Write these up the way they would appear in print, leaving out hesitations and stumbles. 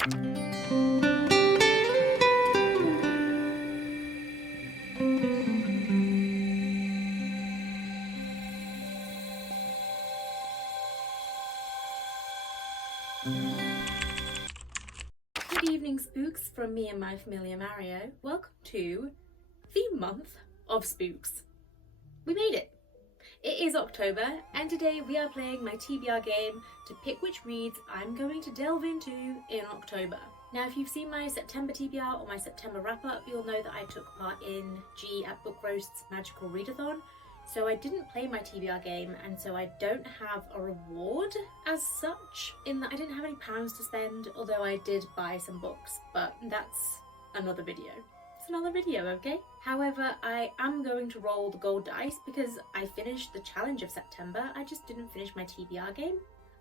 Good evening, spooks, from me and my familiar Mario. Welcome to the month of spooks. We made it. It is October, and today we are playing my TBR game to pick which reads I'm going to delve into in October. Now, if you've seen my September TBR or my September wrap-up, you'll know that I took part in G at Book Roast's Magical Readathon. So I didn't play my TBR game, and so I don't have a reward as such, in that I didn't have any pounds to spend, although I did buy some books, but that's another video. It's another video, okay? However, I am going to roll the gold dice because I finished the challenge of September. I just didn't finish my TBR game.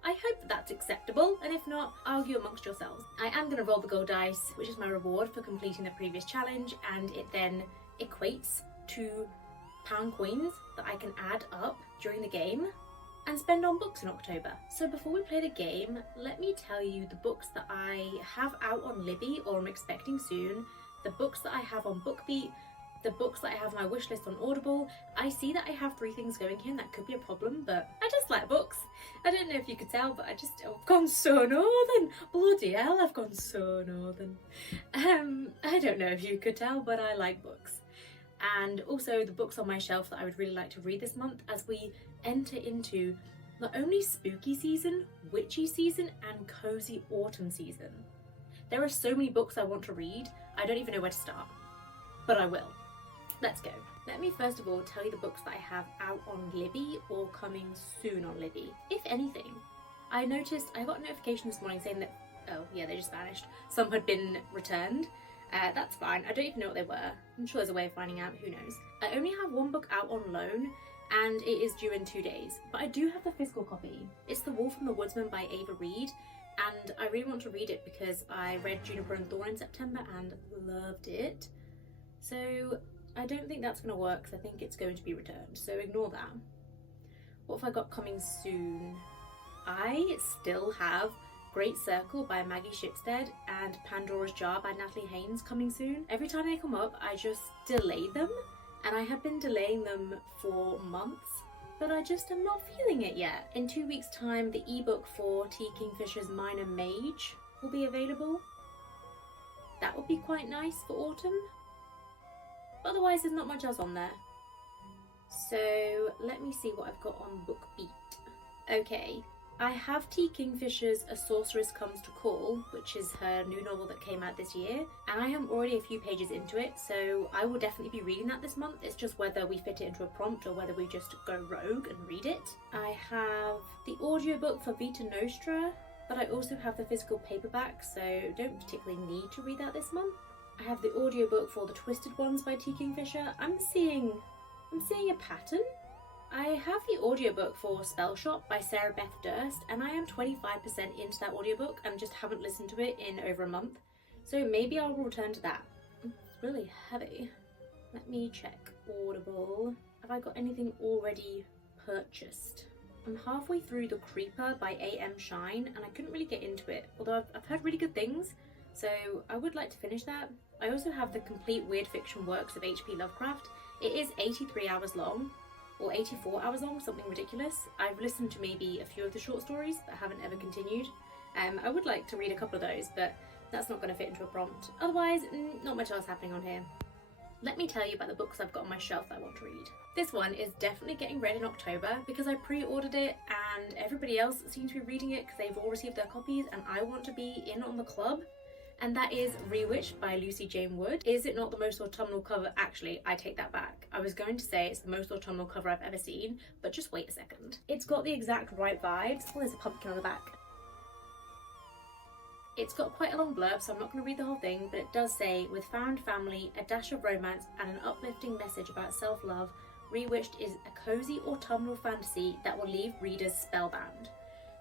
I hope that that's acceptable, and if not, argue amongst yourselves. I am going to roll the gold dice, which is my reward for completing the previous challenge, and it then equates to pound coins that I can add up during the game and spend on books in October. So before we play the game, let me tell you the books that I have out on Libby or I'm expecting soon, the books that I have on BookBeat, the books that I have on my wish list on Audible. I see that I have 3 things going here and that could be a problem, but I just like books. I don't know if you could tell, but I've gone so northern. Bloody hell, I've gone so northern. I don't know if you could tell, but I like books. And also the books on my shelf that I would really like to read this month as we enter into not only spooky season, witchy season, and cozy autumn season. There are so many books I want to read, I don't even know where to start, but I will. Let's go. Let me first of all tell you the books that I have out on Libby or coming soon on Libby, if anything. I noticed, I got a notification this morning saying that, oh yeah, they just vanished, some had been returned. That's fine, I don't even know what they were. I'm sure there's a way of finding out, who knows. I only have 1 book out on loan and it is due in 2 days, but I do have the physical copy. It's The Wolf and the Woodsman by Ava Reid, and I really want to read it because I read Juniper and Thorn in September and loved it. So I don't think that's going to work because I think it's going to be returned, so ignore that. What have I got coming soon? I still have Great Circle by Maggie Shipstead and Pandora's Jar by Natalie Haynes coming soon. Every time they come up, I just delay them, and I have been delaying them for months, but I just am not feeling it yet. In 2 weeks' time, the ebook for T. Kingfisher's Minor Mage will be available. That would be quite nice for autumn. Otherwise, there's not much else on there. So let me see what I've got on BookBeat. Okay. I have T. Kingfisher's A Sorceress Comes to Call, which is her new novel that came out this year, and I am already a few pages into it, so I will definitely be reading that this month. It's just whether we fit it into a prompt or whether we just go rogue and read it. I have the audiobook for Vita Nostra, but I also have the physical paperback, so don't particularly need to read that this month. I have the audiobook for The Twisted Ones by T. Kingfisher. I'm seeing a pattern. I have the audiobook for Spell Shop by Sarah Beth Durst, and I am 25% into that audiobook and just haven't listened to it in over a month. So maybe I'll return to that. It's really heavy. Let me check. Audible. Have I got anything already purchased? I'm halfway through The Creeper by A.M. Shine, and I couldn't really get into it, although I've heard really good things, so I would like to finish that. I also have the complete weird fiction works of H.P. Lovecraft. It is 83 hours long, or 84 hours long, something ridiculous. I've listened to maybe a few of the short stories, but haven't ever continued. I would like to read a couple of those, but that's not going to fit into a prompt. Otherwise, not much else happening on here. Let me tell you about the books I've got on my shelf that I want to read. This one is definitely getting read in October because I pre-ordered it and everybody else seems to be reading it because they've all received their copies and I want to be in on the club. And that is Rewitched by Lucy Jane Wood. Is it not the most autumnal cover? Actually, I take that back. I was going to say it's the most autumnal cover I've ever seen, but just wait a second. It's got the exact right vibes. Oh, there's a pumpkin on the back. It's got quite a long blurb, so I'm not going to read the whole thing, but it does say, with found family, a dash of romance, and an uplifting message about self-love, Rewitched is a cozy autumnal fantasy that will leave readers spellbound.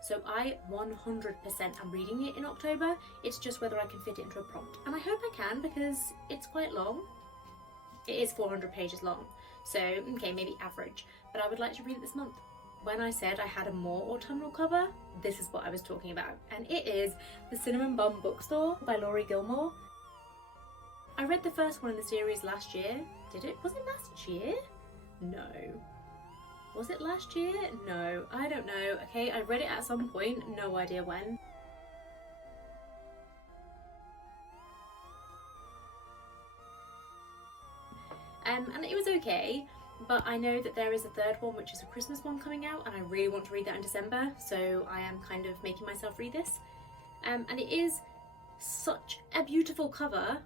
So I 100% am reading it in October. It's just whether I can fit it into a prompt. And I hope I can because it's quite long. It is 400 pages long. So, okay, maybe average. But I would like to read it this month. when I said I had a more autumnal cover, this is what I was talking about. And it is The Cinnamon Bun Bookstore by Laurie Gilmore. I read the first one in the series last year. Did it? Was it last year? No. Was it last year? No, I don't know. Okay, I read it at some point, no idea when. And it was okay, but I know that there is a third one, which is a Christmas one coming out, and I really want to read that in December, so I am kind of making myself read this. And it is such a beautiful cover.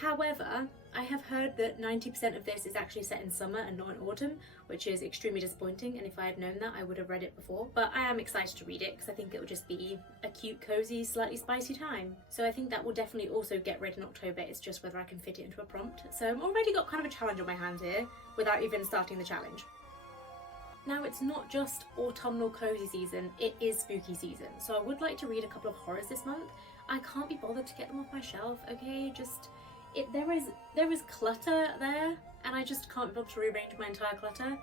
However, I have heard that 90% of this is actually set in summer and not in autumn, which is extremely disappointing, and if I had known that, I would have read it before. But I am excited to read it because I think it will just be a cute, cozy, slightly spicy time. So I think that will definitely also get read in October. It's just whether I can fit it into a prompt. So I've already got kind of a challenge on my hands here without even starting the challenge. Now, it's not just autumnal cozy season, it is spooky season. So I would like to read a couple of horrors this month. I can't be bothered to get them off my shelf, okay? There is clutter there, and I just can't be bothered to rearrange my entire clutter.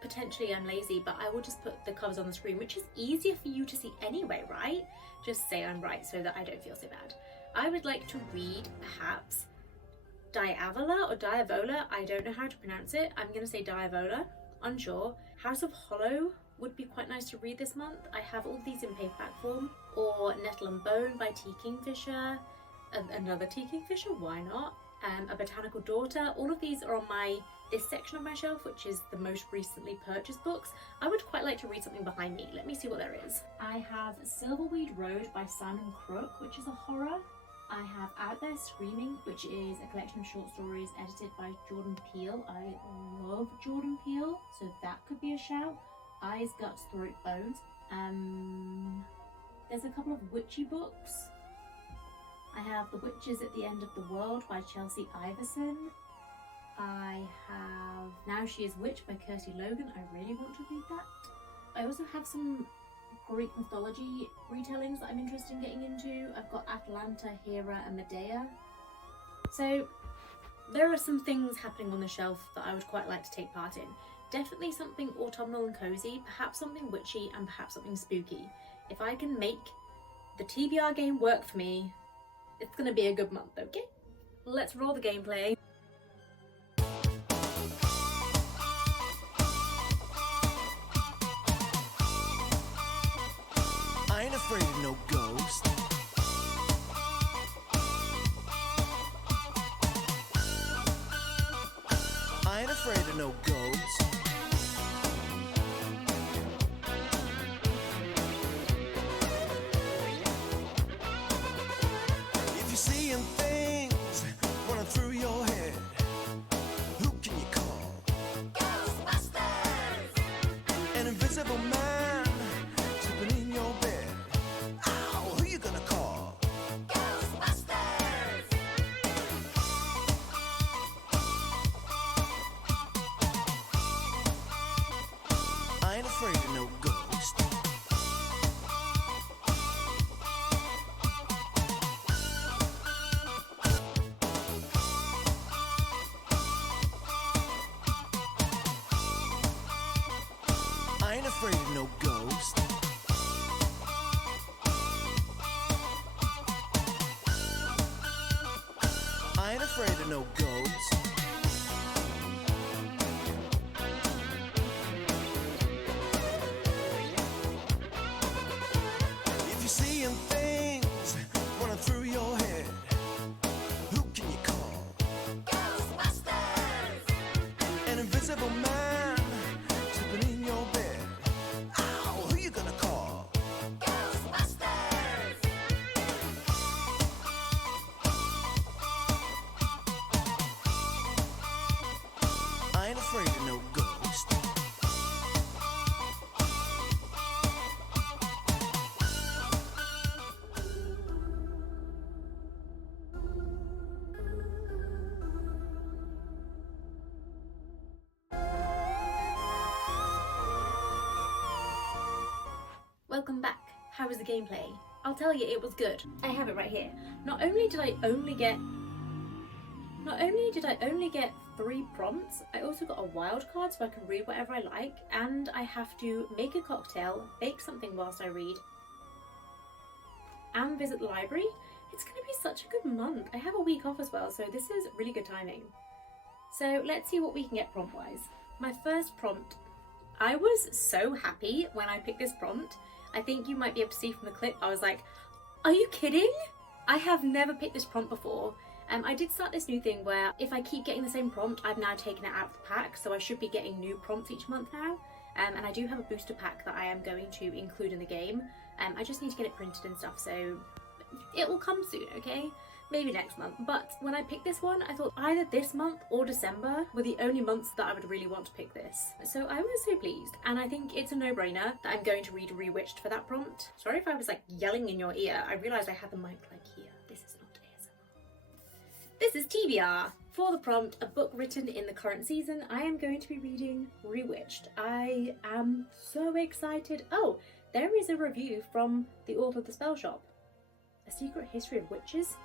Potentially I'm lazy, but I will just put the covers on the screen, which is easier for you to see anyway, right? Just say I'm right so that I don't feel so bad. I would like to read perhaps Diavola or Diavola, I don't know how to pronounce it. I'm gonna say Diavola, unsure. House of Hollow would be quite nice to read this month. I have all these in paperback form. Or Nettle and Bone by T. Kingfisher. Another T. Kingfisher, why not? A Botanical Daughter. All of these are on this section of my shelf, which is the most recently purchased books. I would quite like to read something behind me. Let me see what there is. I have Silverweed Road by Simon Crook, which is a horror. I have Out There Screaming, which is a collection of short stories edited by Jordan Peele. I love Jordan Peele, so that could be a shout. Eyes, Guts, Throat, Bones. There's a couple of witchy books. I have The Witches at the End of the World by Chelsea Iverson. I have Now She Is Witch by Kirsty Logan. I really want to read that. I also have some Greek mythology retellings that I'm interested in getting into. I've got Atalanta, Hera and Medea. So there are some things happening on the shelf that I would quite like to take part in. Definitely something autumnal and cozy, perhaps something witchy and perhaps something spooky. If I can make the TBR game work for me, it's gonna be a good month, okay? Let's roll the gameplay. I ain't afraid of no ghost. I ain't afraid of no ghost. If you're seeing things running through your head, who can you call? Ghostbusters! An invisible man sleeping in your bed. Ow, who you gonna call? Ghostbusters! I ain't afraid of no ghost. I ain't afraid of no ghost. I ain't afraid of no ghost. If you're seeing things running through your head, who can you call? Ghostbusters! An invisible man sleeping in your bed. Ow, who you gonna call? Ghostbusters! I ain't afraid of no ghost. Welcome back. How was the gameplay? I'll tell you, it was good. I have it right here. Not only did I only get Not only did I only get 3 prompts, I also got a wild card so I can read whatever I like, and I have to make a cocktail, bake something whilst I read, and visit the library. It's going to be such a good month. I have a week off as well, so this is really good timing. So let's see what we can get prompt-wise. My first prompt, I was so happy when I picked this prompt. I think you might be able to see from the clip, I was like, are you kidding? I have never picked this prompt before. I did start this new thing where if I keep getting the same prompt, I've now taken it out of the pack, so I should be getting new prompts each month now. And I do have a booster pack that I am going to include in the game. I just need to get it printed and stuff, so it will come soon, okay? Maybe next month. But when I picked this one, I thought either this month or December were the only months that I would really want to pick this. So I was so pleased. And I think it's a no-brainer that I'm going to read Rewitched for that prompt. Sorry if I was like yelling in your ear. I realised I had the mic like here. This is not ASMR. This is TBR. For the prompt, a book written in the current season, I am going to be reading Rewitched. I am so excited. Oh, there is a review from the author of The Spell Shop. A Secret History of Witches?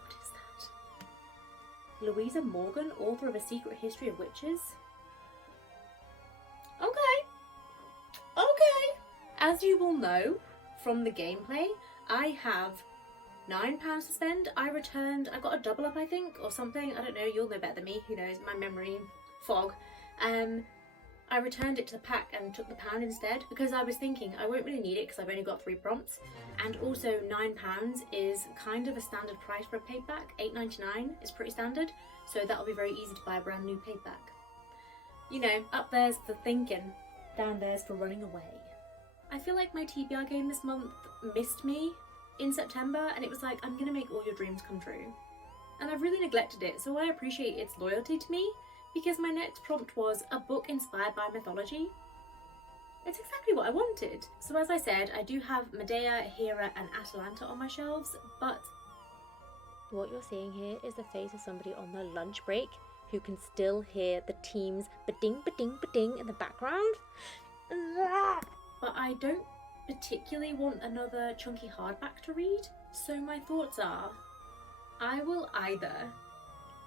What is that? Louisa Morgan, author of A Secret History of Witches? Okay. As you will know from the gameplay, I have £9 to spend. I got a double up I think, or something. I don't know, you'll know better than me. Who knows, my memory fog. I returned it to the pack and took the £1 instead because I was thinking I won't really need it because I've only got 3 prompts, and also £9 is kind of a standard price for a paperback. £8.99 is pretty standard, so that'll be very easy to buy a brand new paperback. You know, up there's for thinking, down there's for running away. I feel like my TBR game this month missed me in September, and it was like, I'm gonna make all your dreams come true. And I've really neglected it, so I appreciate its loyalty to me, because my next prompt was a book inspired by mythology. It's exactly what I wanted. So as I said, I do have Medea, Hera and Atalanta on my shelves, but what you're seeing here is the face of somebody on their lunch break who can still hear the team's ba-ding, ba-ding, ba-ding in the background. But I don't particularly want another chunky hardback to read. So my thoughts are, I will either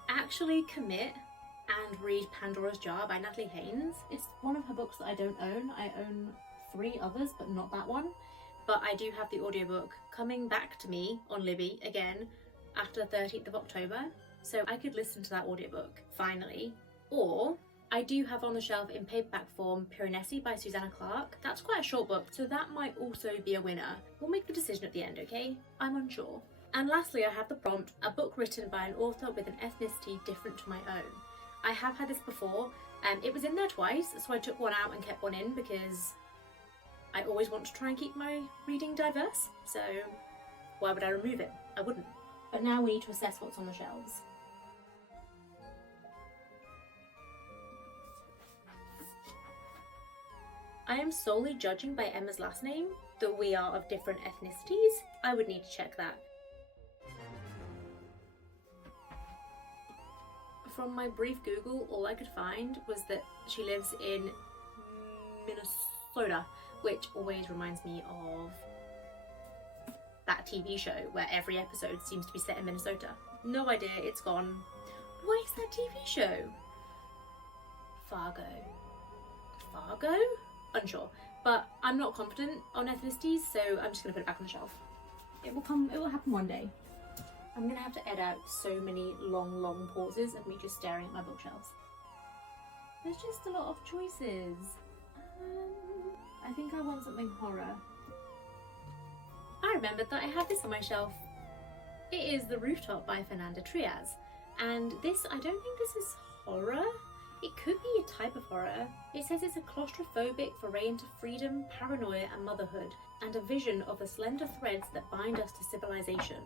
actually commit and read Pandora's Jar by Natalie Haynes. It's one of her books that I don't own. I own 3 others, but not that one. But I do have the audiobook coming back to me on Libby again after the 13th of October. So I could listen to that audiobook, finally. Or I do have on the shelf in paperback form Piranesi by Susanna Clarke. That's quite a short book, so that might also be a winner. We'll make the decision at the end, okay? I'm unsure. And lastly, I have the prompt, a book written by an author with an ethnicity different to my own. I have had this before, and it was in there twice, so I took one out and kept one in because I always want to try and keep my reading diverse, so why would I remove it? I wouldn't. But now we need to assess what's on the shelves. I am solely judging by Emma's last name that we are of different ethnicities. I would need to check that. From my brief Google, all I could find was that she lives in Minnesota, which always reminds me of that TV show where every episode seems to be set in Minnesota. No idea, it's gone. What is that TV show? Fargo? Unsure. But I'm not confident on ethnicities, so I'm just gonna put it back on the shelf. It will happen one day. I'm gonna have to edit out so many long pauses of me just staring at my bookshelves. There's just a lot of choices. I think I want something horror. I remembered that I had this on my shelf. It is The Rooftop by Fernanda Trias. And this, I don't think this is horror. It could be a type of horror. It says it's a claustrophobic foray into freedom, paranoia and motherhood, and a vision of the slender threads that bind us to civilization.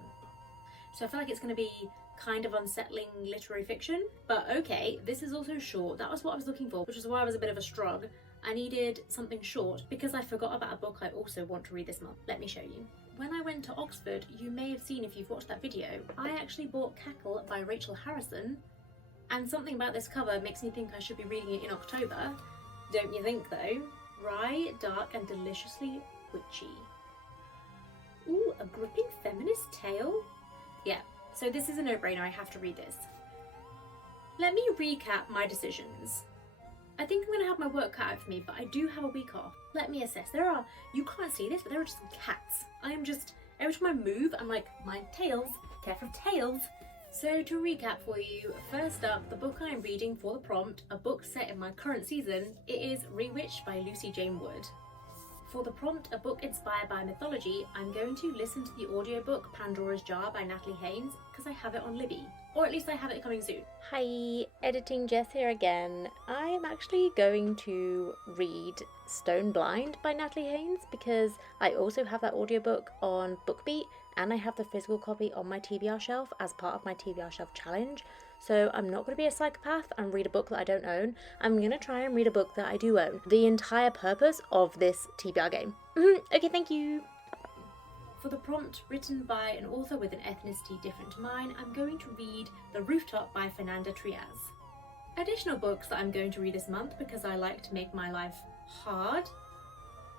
So I feel like it's going to be kind of unsettling literary fiction, but okay, this is also short. That was what I was looking for, which is why I was a bit of a strug. I needed something short because I forgot about a book I also want to read this month. Let me show you. When I went to Oxford, you may have seen if you've watched that video, I actually bought Cackle by Rachel Harrison, and something about this cover makes me think I should be reading it in October. Don't you think though? Wry, dark and deliciously witchy. Ooh, a gripping feminist tale? Yeah, so this is a no-brainer, I have to read this. Let me recap my decisions. I think I'm going to have my work cut out for me, but I do have a week off. Let me assess. You can't see this, but there are just some cats. I am just, every time I move, I'm like, mind tails, careful of tails. So to recap for you, first up, the book I'm reading for the prompt, a book set in my current season, it is Rewitched by Lucy Jane Wood. For the prompt, a book inspired by mythology, I'm going to listen to the audiobook Pandora's Jar by Natalie Haynes because I have it on Libby. Or at least I have it coming soon. Hi, Editing Jess here again. I'm actually going to read Stone Blind by Natalie Haynes because I also have that audiobook on BookBeat and I have the physical copy on my TBR shelf as part of my TBR shelf challenge. So I'm not going to be a psychopath and read a book that I don't own. I'm going to try and read a book that I do own. The entire purpose of this TBR game. Okay, thank you. For the prompt, written by an author with an ethnicity different to mine, I'm going to read The Rooftop by Fernanda Triaz. Additional books that I'm going to read this month because I like to make my life hard,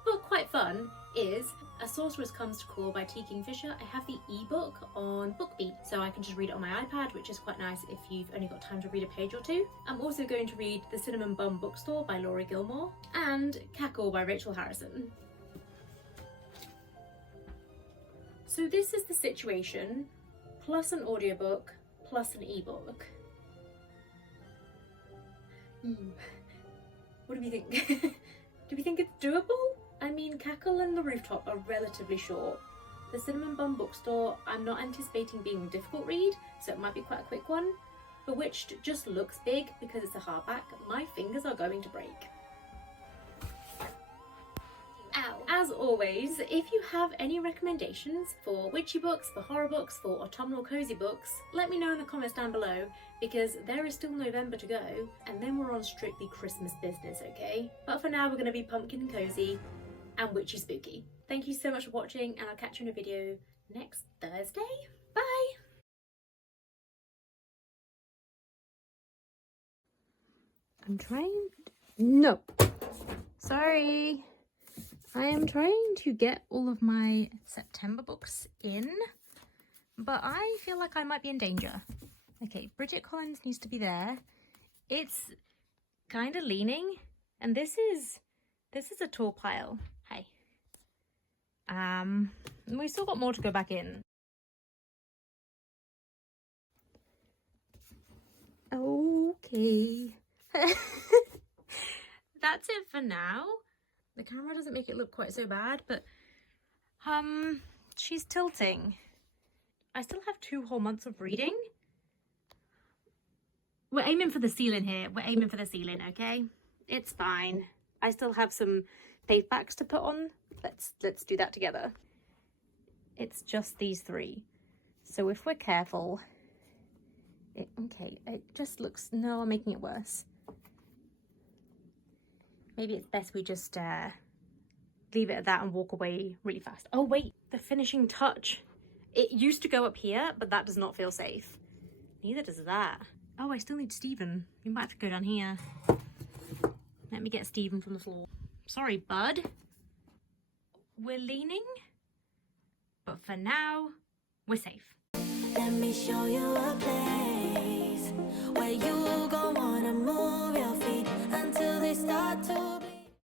but quite fun, is A Sorceress Comes to Call by T. Kingfisher. I have the ebook on BookBeat, so I can just read it on my iPad, which is quite nice if you've only got time to read a page or two. I'm also going to read The Cinnamon Bum Bookstore by Laurie Gilmore and Cackle by Rachel Harrison. So this is the situation, plus an audiobook, plus an ebook. What do we think? Do we think it's doable? I mean, Cackle and The Rooftop are relatively short. The Cinnamon Bum Bookstore, I'm not anticipating being a difficult read, so it might be quite a quick one. Bewitched just looks big because it's a hardback. My fingers are going to break. Ow. As always, if you have any recommendations for witchy books, for horror books, for autumnal cozy books, let me know in the comments down below, because there is still November to go, and then we're on strictly Christmas business, okay? But for now, we're going to be pumpkin and cozy and witchy spooky. Thank you so much for watching, and I'll catch you in a video next Thursday. Bye! No. Sorry. I am trying to get all of my September books in, but I feel like I might be in danger. Okay, Bridget Collins needs to be there. It's kind of leaning, and this is a tall pile. Hey. We still got more to go back in. Okay. That's it for now. The camera doesn't make it look quite so bad, but she's tilting. I still have 2 whole months of reading. We're aiming for the ceiling here. We're aiming for the ceiling, okay? It's fine. I still have some paperbacks to put on. Let's do that together. It's just these 3. So if we're careful, it just looks, no, I'm making it worse. Maybe it's best we just leave it at that and walk away really fast. Oh wait, the finishing touch. It used to go up here, but that does not feel safe. Neither does that. Oh, I still need Stephen. You might have to go down here. Let me get Stephen from the floor. Sorry, bud. We're leaning, but for now, we're safe. Let me show you a place where you gon' wanna move your feet until they start to